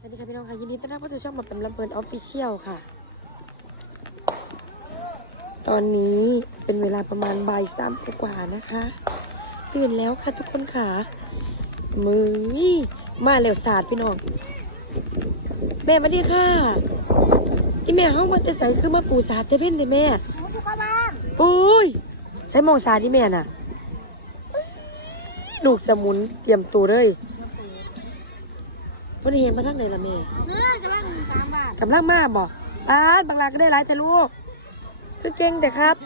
สวัสดีค่ะพี่น้องค่ะยินดีต้อนรับเข้าสู่ช่องหมดเป็นลำเพลินออฟฟิเชียลค่ะ ตอนนี้เป็นเวลาประมาณบ่ายสามกว่าๆนะคะตื่นแล้วค่ะทุกคนค่ะมือมาแล้วศาสตร์พี่น้อง แม่มาดีค่ะอีแม่ห้องมาแต่ใสคือมาปูศาสตร์เทเพ่นเลยแม่หนูอยู่กับบ้านโอ้ยใส่หมองศาสตร์นี่แม่น่ะลูกสมุนเตรียมตัวเลย วันนี้เห็นมาทั้งไหนล่ะแม่เนื้อจะบ้านสามบาทกำลังมาบอกป้าดบางลาก็ได้หลายแต่ลูกคือเก่งแต่ครับ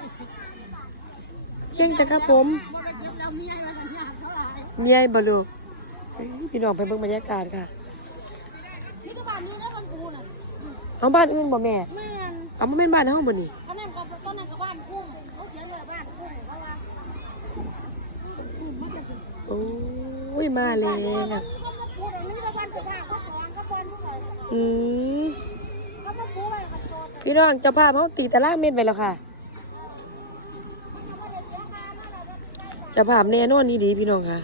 เก่งแต่ครับผมบ่ไปเก็บเรามีไอ้มาสัญญาณเท่าไหร่มีไอ้บลูกเอ้ยพี่น้องไปเบิ่งบรรยากาศค่ะนี่ก็บ้านนี้นะมันปูน่ะเอาบ้านอื่นบ่แม่แม่นเอามาเป็นบ้านในห้องบ่นี่เขานั่นก็ต้นนั่นก็บ้านกุ้งเขาเขียนไว้บ้านกุ้งเขาว่ากุ้งมันจะถึงโอ้ยมาแล้บ้านนี้ว อืมพี่น้องเจ้าภาพเขาตีตารางเม็ดไปแล้วค่ะเจ้าภาพแน่นอนนี่ดีพี่น้องค่ะ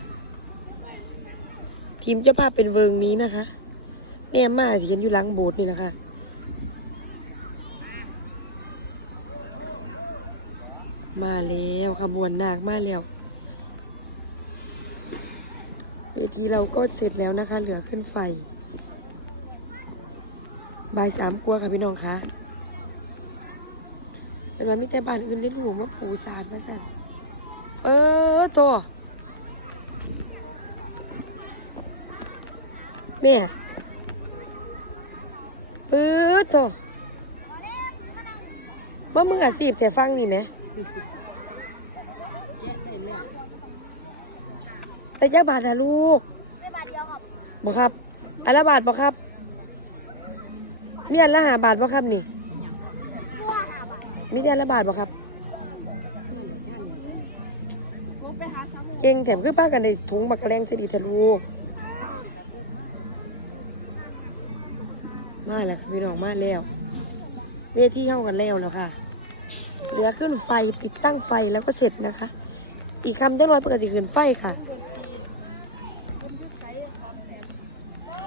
ทีมเจ้าภาพเป็นเวิงนี้นะคะแน่มากที่เห็นอยู่หลังโบสถ์นี่นะคะมาแล้วขบวนนาคมาแล้วเวทีเราก็เสร็จแล้วนะคะ เหลือขึ้นไฟ บ่ายสามกลัวาค่ะพี่น้องคะเป็นว่ามีแต่บ้านอื่นได้ถูกมาปูสาดมาสั่นเออโตแม่ปื๊ดโตว่ามึงอาสีบแต่ฟังนี่ไหมแต่ยาบาทนะลูกได้บาทเดียวครับบอกครับอันละบาทบอกครับ เมีอันละหาบาทบอกครับนี่ตัวห้าบาทมีอันละบาทบอกครับเก่งแถมคือป้ากันในถุงบักแรงสิดีทะลูมาแล้วพี่น้องมาแล้ว เวทีเข้ากันแล้วแล้วค่ะ เหลือขึ้นไฟติดตั้งไฟแล้วก็เสร็จนะคะ อีกคำได้ร้อยปกติขึ้นไฟค่ะ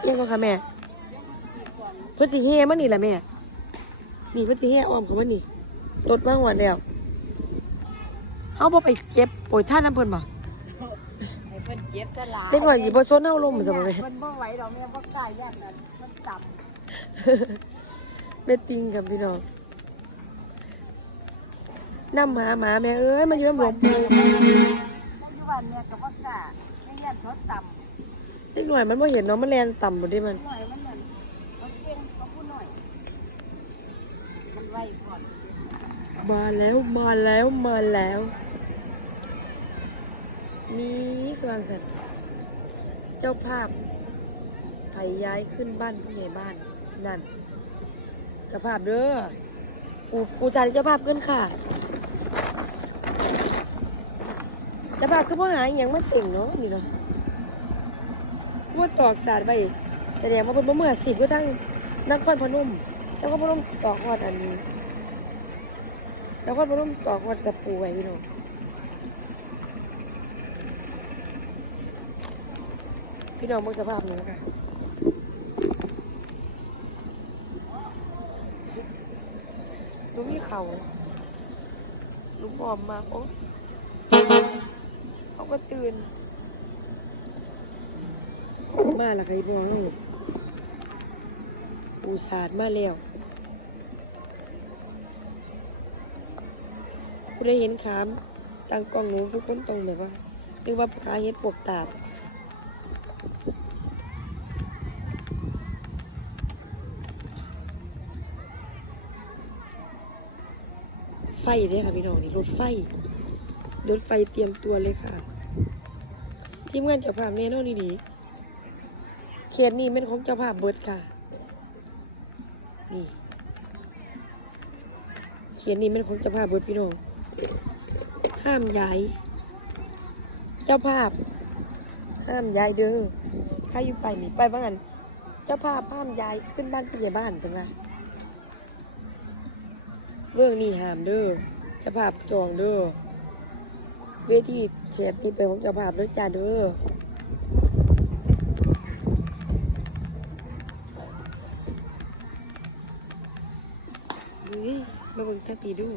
เยังก็ค่ะแม่ พื่อสิเฮมันนี่แหละแม่ นี่เพื่อสิเฮอ้อมเขามันนี่รถมาหัวแล้วเขาบอไปเก็บโปรยท่าน้ำเพิ่นบ่ให้เพิ่นเก็บตลาดเด็กหน่อยสิบ่ซนเฮาลมซะบ่แม่มันบ่ไหวดอกแม่บ่กล้าย่านนั้นมันต่ำแม่ติงกับพี่น้องน้ำหมาหมาแม่เอ้ยมาอยู่น้ำหลวงปู่ปัจจุบันเนี่ยก็บ่กล้าไม่ย่านรถต่ำเด็กหน่อยมันบ่เห็นเนาะมันแลนต่ำหมดเด้มันหน่อยมันนั่นมันเก่งก็ผู้หน่อย มัน ไวก่อนมาแล้วมาแล้วมาแล้วนี่กลางสัตว์เจ้าภาพไถย้ายขึ้นบ้านผู้ใหญ่บ้านนั่นเจ้าภาพเด้อปูปูจานเจ้าภาพขึ้นค่ะเจ้าภาพคือพ่อหาอย่างมาเต่งเนาะนี่เนาะคือว่าตอกสาดไปแสดงว่าเป็นเมื่อสิบก็ทั้งนครพนม แล้วก็พนมตอกอดอันนี้ แล้วก็พนมตอกอดตะปูไว้พี่น้องพี่น้องมองสภาพนี้ค่ะลูกมีเขาลูกบอมมากโอ้เขาก็ตื่น มาละใครบอกให้ ปูสาดมาแล้วผู้ได้เห็นขามตั้งกล้องหนูทุกคนตรงแบบว่าเรียกว่าขาเห็ดปวกตาดไฟเด้ค่ะพี่น้องนี่รถไฟรถไฟเตรียมตัวเลยค่ะ ทีมงานเจ้าภาพแน่นอนนี่ดีเขตนี้เป็นของเจ้าภาพเบิร์ดค่ะ นี่ เขตนี้เป็นของเจ้าภาพเบิดพี่น้อง ห้ามย้าย เจ้าภาพ ห้ามย้ายเด้อใครอยู่ไปนี่ไปบ้างกันเจ้าภาพห้ามย้ายขึ้นบ้านผู้ใหญ่บ้านจังไงเรื่องนี้ห้ามเด้อ เจ้าภาพจองเด้อ เวทีเขตนี้เป็นของเจ้าภาพด้อจ้าเด้อ ฮ้ยมาเบิ่งตาตีดู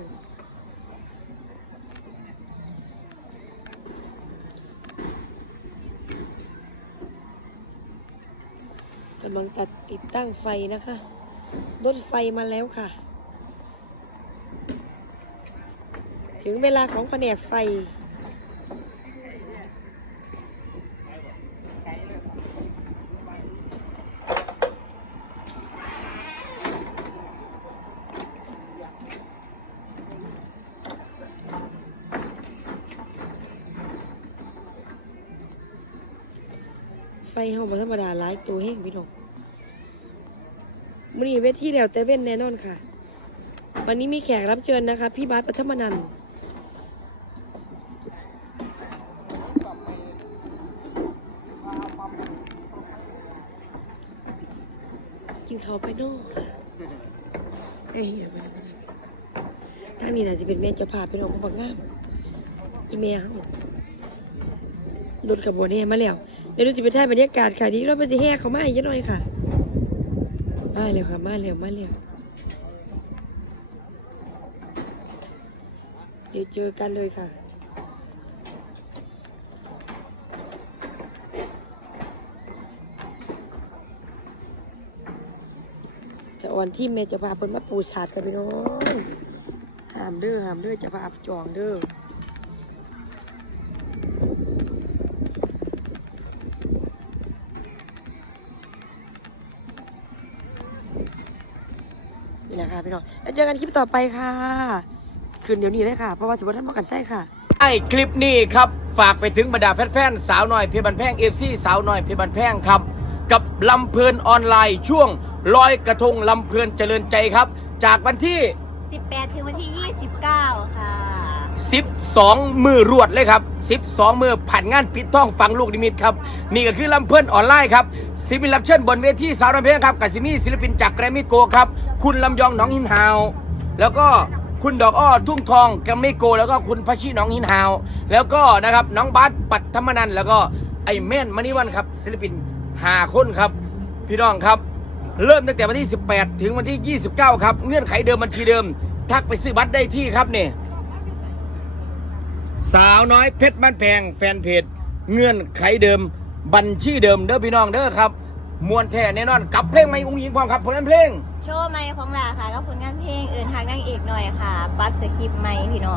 กำลังตัดติดตั้งไฟนะคะรถไฟมาแล้วค่ะ ถึงเวลาของแผนกไฟ ฟเฮาบ่ธรรมดาหลายตัวเฮงพี่น้องมื้อนี้เวทีแล้วแต่เว้นแน่นอนค่ะ วันนี้มีแขกรับเชิญนะคะ พี่บาสปฐมนันท์กินข้าไปนอกค่ะเอ้ยอย่าไปทางนี้น่าจะเป็นแม่เจ้าภาพพี่น้องก็บักงามอีแม่เฮารถกับบนแห่มาแล้ว เดี๋ยวดูสิไปถ่าบรรยากาศค่ะนี่เราไปสิแห่เขามาอีกหน่อยค่ะ มาเร็วค่ะ มาเร็วมาเร็วเดี๋ยวเจอกันเลยค่ะจะอ่อนที่แม่จะพาเพิ่นมาปูสาดกันพี่น้องหามเด้อหามเด้อจะพาจองเด้อ นี่แหละค่ะพี่น้องแล้วเจอกันคลิปต่อไปค่ะ คืนเดี๋ยวนี้เลยค่ะ เพราะว่าสิบวันท่านมากันไส้ค่ะ ไอ้คลิปนี้ครับ ฝากไปถึงบรรดาแฟนๆสาวน้อยเพชรบันแพงเอฟซีสาวน้อยเพชรบันแพงครับ กับลำเพลินออนไลน์ช่วงลอยกระทงลำเพลินเจริญใจครับ จากวันที่ 18 ถึงวันที่ 29ค่ะ 12 มือรวดเลยครับ 12 มือผ่านงานปิดท้องฟังลูกนิมิตครับ นี่ก็คือลำเพื่อนออนไลน์ครับศิลปินรับเชิญบนเวทีสาวน้อยเพลงครับกับซิมีศิลปินจากแกรมมี่โกครับ คุณลำยองหนองหินฮาว แล้วก็คุณดอกอ้อทุ่งทองแกรมมี่โก แล้วก็คุณพัชชีหนองหินฮาว แล้วก็นะครับน้องบาสปัตธรรมนันแล้วก็ไอเม่นมณีวันครับศิลปินหาคนครับ พี่น้องครับ เริ่มตั้งแต่วันที่ 18 ถึงวันที่ 29 ครับ เงื่อนไขเดิมบัญชีเดิม ทักไปซื้อบัตรได้ที่ครับเนี่ย สาวน้อยเพชรบ้านแพงแฟนเพจเงื่อนไขเดิม บัญชีเดิมเด้อพี่น้องเด้อครับมวนแท้แน่นอนกับเพลงไม่อุ้งยิงความครับผลงานเพลง โชว์ใหม่ของลาค่ะก็ผลงานเพลงเอื่นทางนางเอกหน่อยค่ะปรั๊บสคริปต์ใหม่พี่น้อง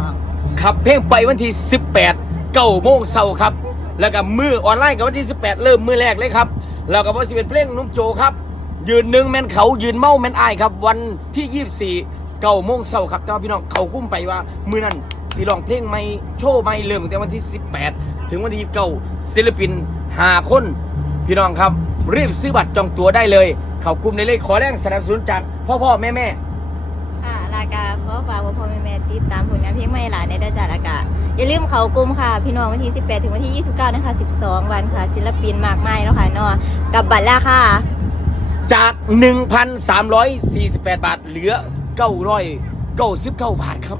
ขับเพลงไปวันที่ 18เก้าโมงเช้าครับ แล้วก็มือออนไลน์กับวันที่ 18 เริ่มมือแรกเลยครับแล้วก็วันสิเป็นเพลงนุ่มโจครับ ยืนหนึ่งแมนเขายืนเมาแมนอายครับ วันที่ 24เก้าโมงเช้าครับแต่ว่าพี่น้องเขากุ้มไปว่ามือนั้น สีร้องเพลงไม่โชว์ไม่เริ่มตั้งแต่วันที่ 18 ถึงวันที่9ศิลปิน5คน พี่น้องครับ รีบซื้อบัตรจองตั๋วได้เลย เขากลุ่มในเลขขอแรงสนับสนุนจากพ่อพ่อแม่แม่ค่ะลากาขอฝากพ่อพ่อแม่แม่ติดตามผลงานเพลงใหม่หลานในด้านจากอากาศอย่าลืมเขากลุ่มค่ะ พี่น้องวันที่ 18 ถึงวันที่ 29 นะคะ 12 วันค่ะ ศิลปินมากมายเนาะค่ะเนาะกับบัตรแล้วค่ะ จาก 1,348 บาท เหลือ 999 บาทครับ